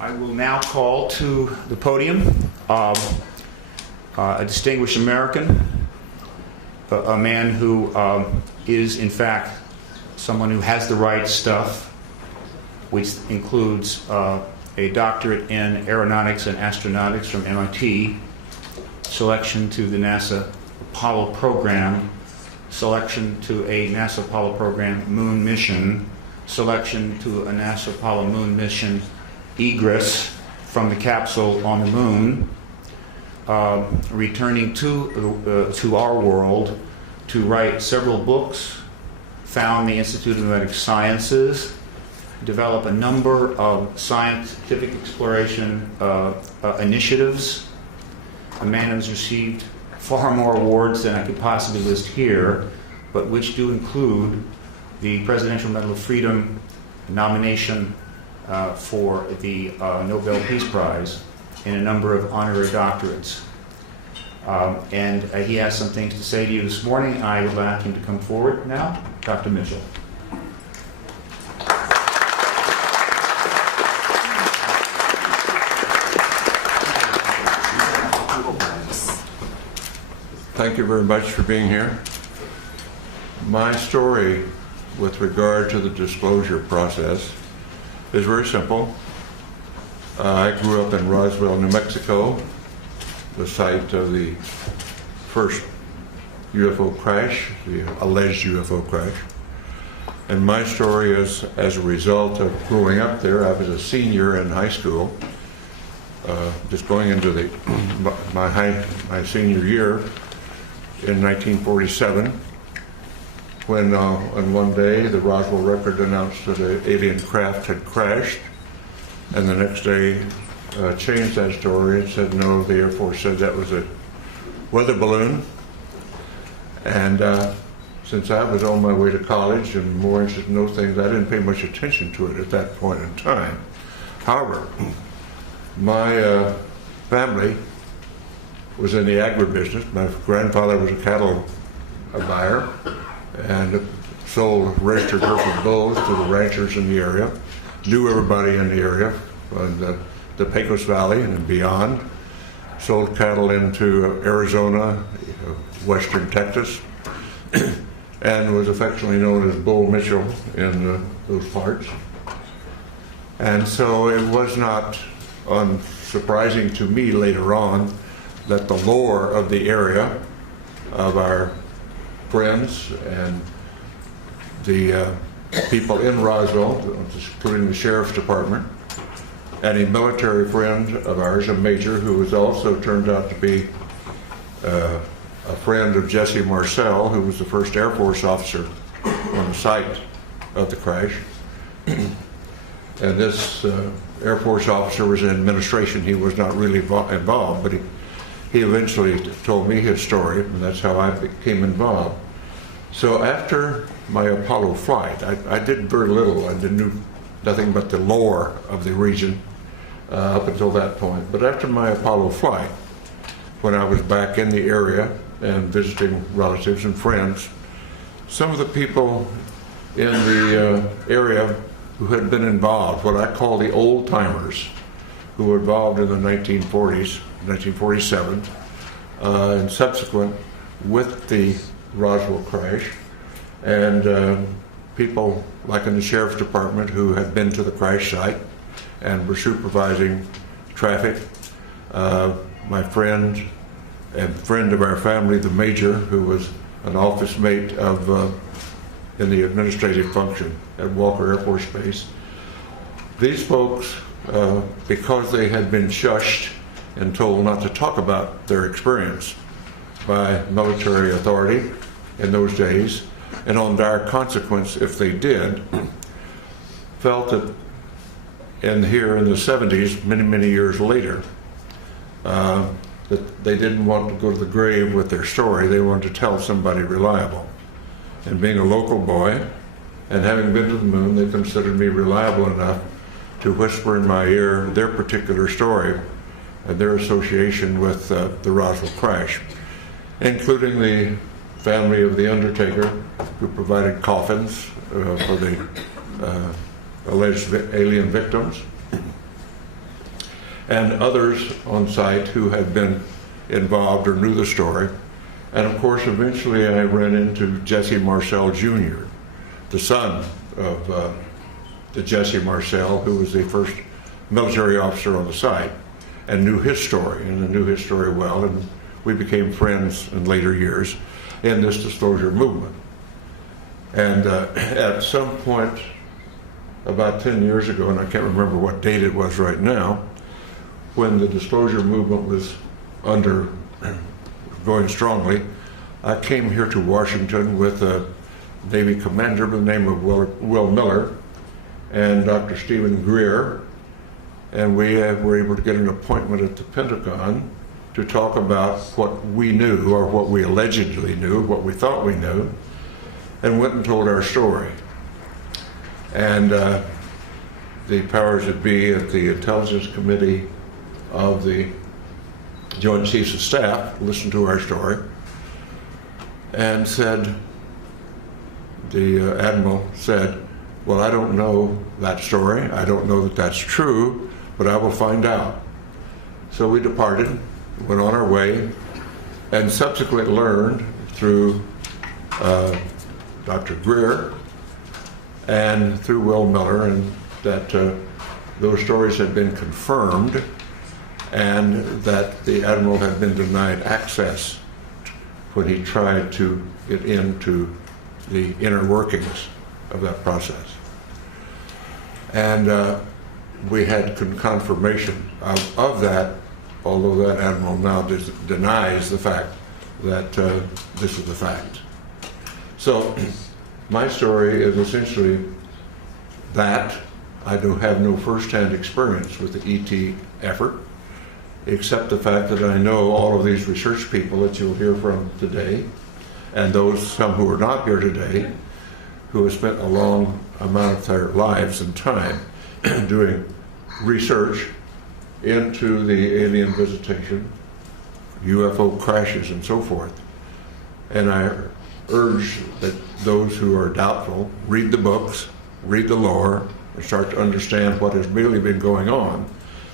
I will now call to the podium a distinguished American, a man who is, in fact, someone who has the right stuff, which includes a doctorate in aeronautics and astronautics from MIT, selection to the NASA Apollo program, selection to a NASA Apollo program moon mission, selection to a NASA Apollo moon mission egress from the capsule on the moon, returning to our world to write several books, found the Institute of Medical Sciences, develop a number of scientific exploration initiatives. A man who has received far more awards than I could possibly list here, but which do include the Presidential Medal of Freedom nomination for the Nobel Peace Prize and a number of honorary doctorates. And he has some things to say to you this morning. I would like him to come forward now. Dr. Mitchell. Thank you very much for being here. My story with regard to the disclosure process is very simple. I grew up in Roswell, New Mexico, the site of the first UFO crash, the alleged UFO crash. And my story is as a result of growing up there. I was a senior in high school, just going into my senior year in 1947, when on one day the Roswell Record announced that an alien craft had crashed, and the next day changed that story and said no, the Air Force said that was a weather balloon. And since I was on my way to college and more interested in those things, I didn't pay much attention to it at that point in time. However, my family was in the agribusiness. My grandfather was a cattle buyer and sold registered herds bulls to the ranchers in the area, knew everybody in the area, in the Pecos Valley and beyond, sold cattle into Arizona, western Texas, and was affectionately known as Bull Mitchell in those parts. And so it was not unsurprising to me later on that the lore of the area, of our friends and the people in Roswell, including the Sheriff's Department, and a military friend of ours, a major, who was also turned out to be a friend of Jesse Marcel, who was the first Air Force officer on the site of the crash. And this Air Force officer was in administration. He was not really involved, but he eventually told me his story, and that's how I became involved. So after my Apollo flight, I did very little. I knew nothing but the lore of the region up until that point. But after my Apollo flight, when I was back in the area and visiting relatives and friends, some of the people in the area who had been involved, what I call the old timers, who were involved in the 1940s, 1947, and subsequent with the Roswell crash, and people like in the Sheriff's Department who had been to the crash site and were supervising traffic. My friend and friend of our family, the Major, who was an office mate of in the administrative function at Walker Air Force Base. These folks, because they had been shushed and told not to talk about their experience by military authority in those days, and on dire consequence if they did, felt that here in the 70s, many years later, that they didn't want to go to the grave with their story. They wanted to tell somebody reliable. And being a local boy and having been to the moon, they considered me reliable enough to whisper in my ear their particular story and their association with the Roswell crash, including the family of the undertaker who provided coffins for the alleged alien victims, and others on site who had been involved or knew the story. And of course, eventually I ran into Jesse Marcel Jr., the son of the Jesse Marcel, who was the first military officer on the site, and knew his story, and I knew his story well, and we became friends in later years in this disclosure movement. And at some point, about 10 years ago, and I can't remember what date it was right now, when the disclosure movement was going strongly, I came here to Washington with a Navy commander by the name of Will Miller and Dr. Stephen Greer, and we were able to get an appointment at the Pentagon to talk about what we knew, or what we allegedly knew, what we thought we knew, and went and told our story. And the powers that be at the Intelligence Committee of the Joint Chiefs of Staff listened to our story and said, the Admiral said, well, I don't know that story. I don't know that that's true, but I will find out. So we departed, went on our way, and subsequently learned through Dr. Greer and through Will Miller, and that those stories had been confirmed, and that the Admiral had been denied access when he tried to get into the inner workings of that process. And we had confirmation of that, although that Admiral now denies the fact that this is the fact. So my story is essentially that. I do have no first-hand experience with the ET effort, except the fact that I know all of these research people that you'll hear from today, and some who are not here today, who have spent a long amount of their lives and time doing research into the alien visitation, UFO crashes, and so forth. And I urge that those who are doubtful read the books, read the lore, and start to understand what has really been going on,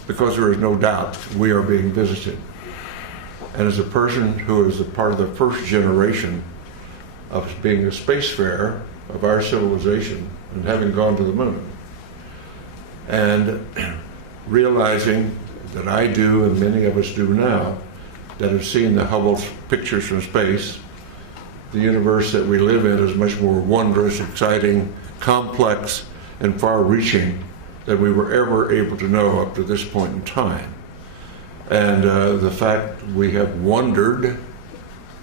because there is no doubt we are being visited. And as a person who is a part of the first generation of being a spacefarer of our civilization and having gone to the moon, and realizing that I do, and many of us do now, that have seen the Hubble pictures from space, the universe that we live in is much more wondrous, exciting, complex, and far-reaching than we were ever able to know up to this point in time. And the fact we have wondered,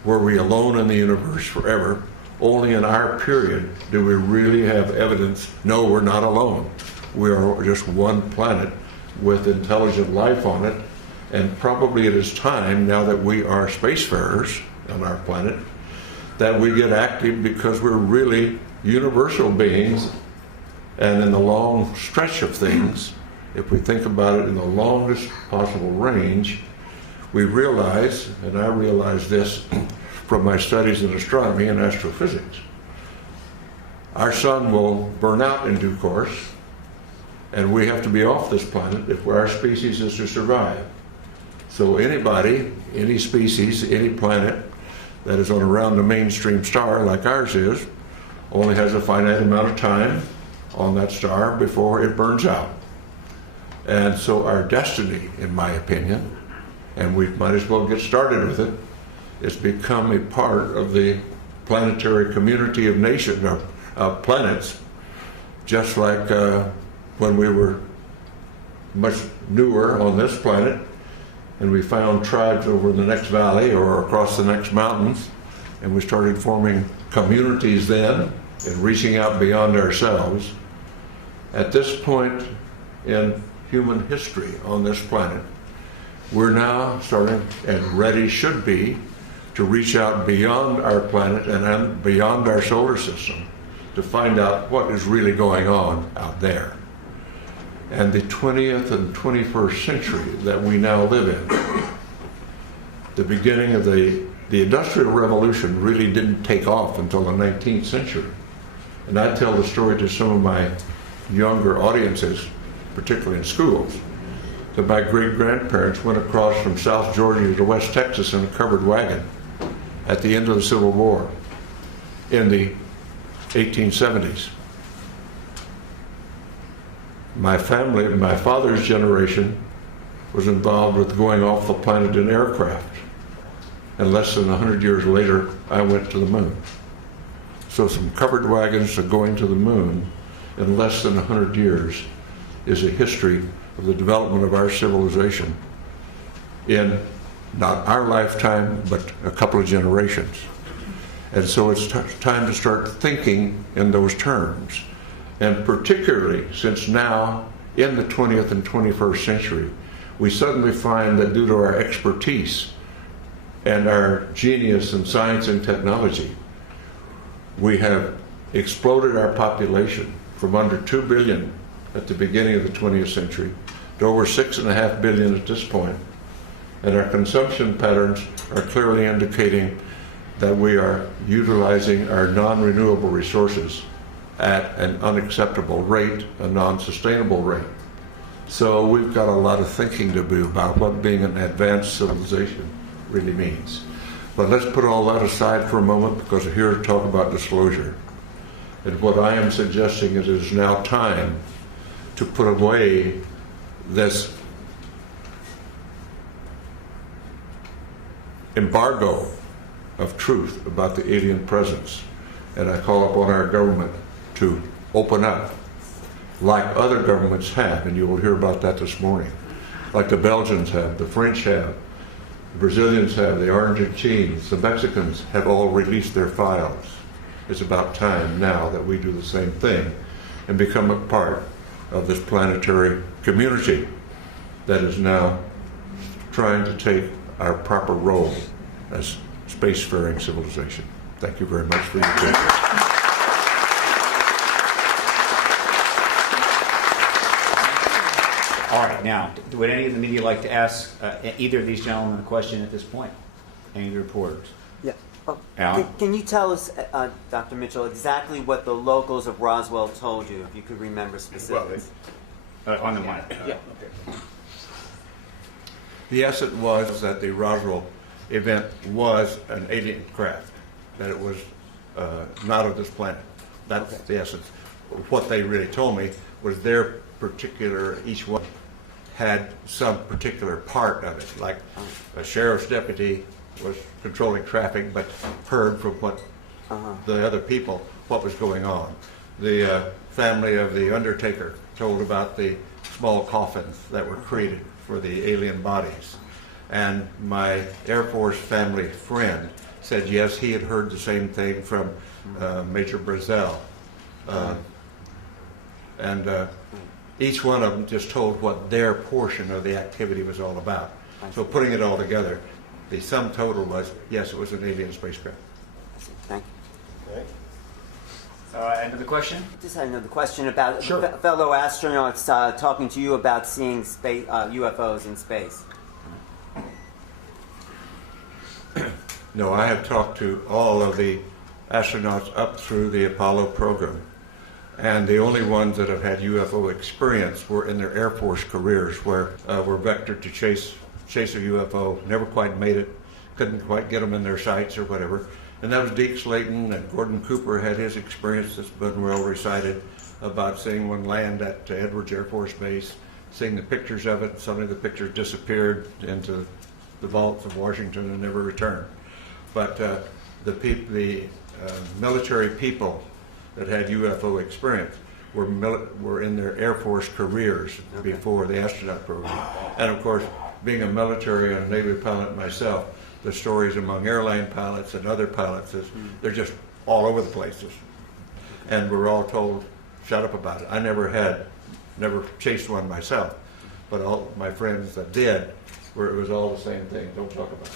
were we alone in the universe forever? Only in our period do we really have evidence, no, we're not alone. We are just one planet with intelligent life on it, and probably it is time, now that we are spacefarers on our planet, that we get active, because we're really universal beings. And in the long stretch of things, if we think about it in the longest possible range, we realize, and I realize this from my studies in astronomy and astrophysics, our sun will burn out in due course, and we have to be off this planet if our species is to survive. So anybody, any species, any planet that is on around the mainstream star like ours is, only has a finite amount of time on that star before it burns out. And so our destiny, in my opinion, and we might as well get started with it, is become a part of the planetary community of nations, of planets, just like when we were much newer on this planet, and we found tribes over in the next valley or across the next mountains, and we started forming communities then and reaching out beyond ourselves. At this point in human history on this planet, we're now starting, and ready should be, to reach out beyond our planet and beyond our solar system to find out what is really going on out there. And the 20th and 21st century that we now live in, the beginning of the Industrial Revolution really didn't take off until the 19th century. And I tell the story to some of my younger audiences, particularly in schools, that my great-grandparents went across from South Georgia to West Texas in a covered wagon at the end of the Civil War in the 1870s. My family, my father's generation, was involved with going off the planet in aircraft. And less than 100 years later, I went to the moon. So some covered wagons to going to the moon in less than 100 years is a history of the development of our civilization in not our lifetime, but a couple of generations. And so it's time to start thinking in those terms. And particularly since now, in the 20th and 21st century, we suddenly find that due to our expertise and our genius in science and technology, we have exploded our population from under 2 billion at the beginning of the 20th century to over 6.5 billion at this point. And our consumption patterns are clearly indicating that we are utilizing our non-renewable resources at an unacceptable rate, a non-sustainable rate. So we've got a lot of thinking to do about what being an advanced civilization really means. But let's put all that aside for a moment, because we're here to talk about disclosure. And what I am suggesting is it is now time to put away this embargo of truth about the alien presence. And I call upon our government to open up, like other governments have, and you will hear about that this morning, like the Belgians have, the French have, the Brazilians have, the Argentines, the Mexicans have all released their files. It's about time now that we do the same thing and become a part of this planetary community that is now trying to take our proper role as spacefaring civilization. Thank you very much for your attention. All right, now, would any of the media like to ask either of these gentlemen a question at this point? Any of the reporters? Yeah. Alan? Can you tell us, Dr. Mitchell, exactly what the locals of Roswell told you, if you could remember specifics? On the mic. Yeah. The essence was that the Roswell event was an alien craft, that it was not of this planet. That's the essence. What they really told me was their particular, each one had some particular part of it, like a sheriff's deputy was controlling traffic but heard from what the other people what was going on. The family of the undertaker told about the small coffins that were created for the alien bodies. And my Air Force family friend said yes, he had heard the same thing from Major Brazel. Each one of them just told what their portion of the activity was all about. So putting it all together, the sum total was, yes, it was an alien spacecraft. Thank you. End of the question? Just had another question about Sure. fellow astronauts talking to you about seeing space, UFOs in space. No, I have talked to all of the astronauts up through the Apollo program. And the only ones that have had UFO experience were in their Air Force careers, where were vectored to chase a UFO, never quite made it, couldn't quite get them in their sights or whatever. And that was Deke Slayton, and Gordon Cooper had his experience that's been well recited about seeing one land at Edwards Air Force Base, seeing the pictures of it, and suddenly the pictures disappeared into the vaults of Washington and never returned. But the military people that had UFO experience were in their Air Force careers before the astronaut program. And of course, being a military and a Navy pilot myself, the stories among airline pilots and other pilots is they're just all over the places. And we're all told, shut up about it. I never chased one myself, but all my friends that did, where it was all the same thing, don't talk about it.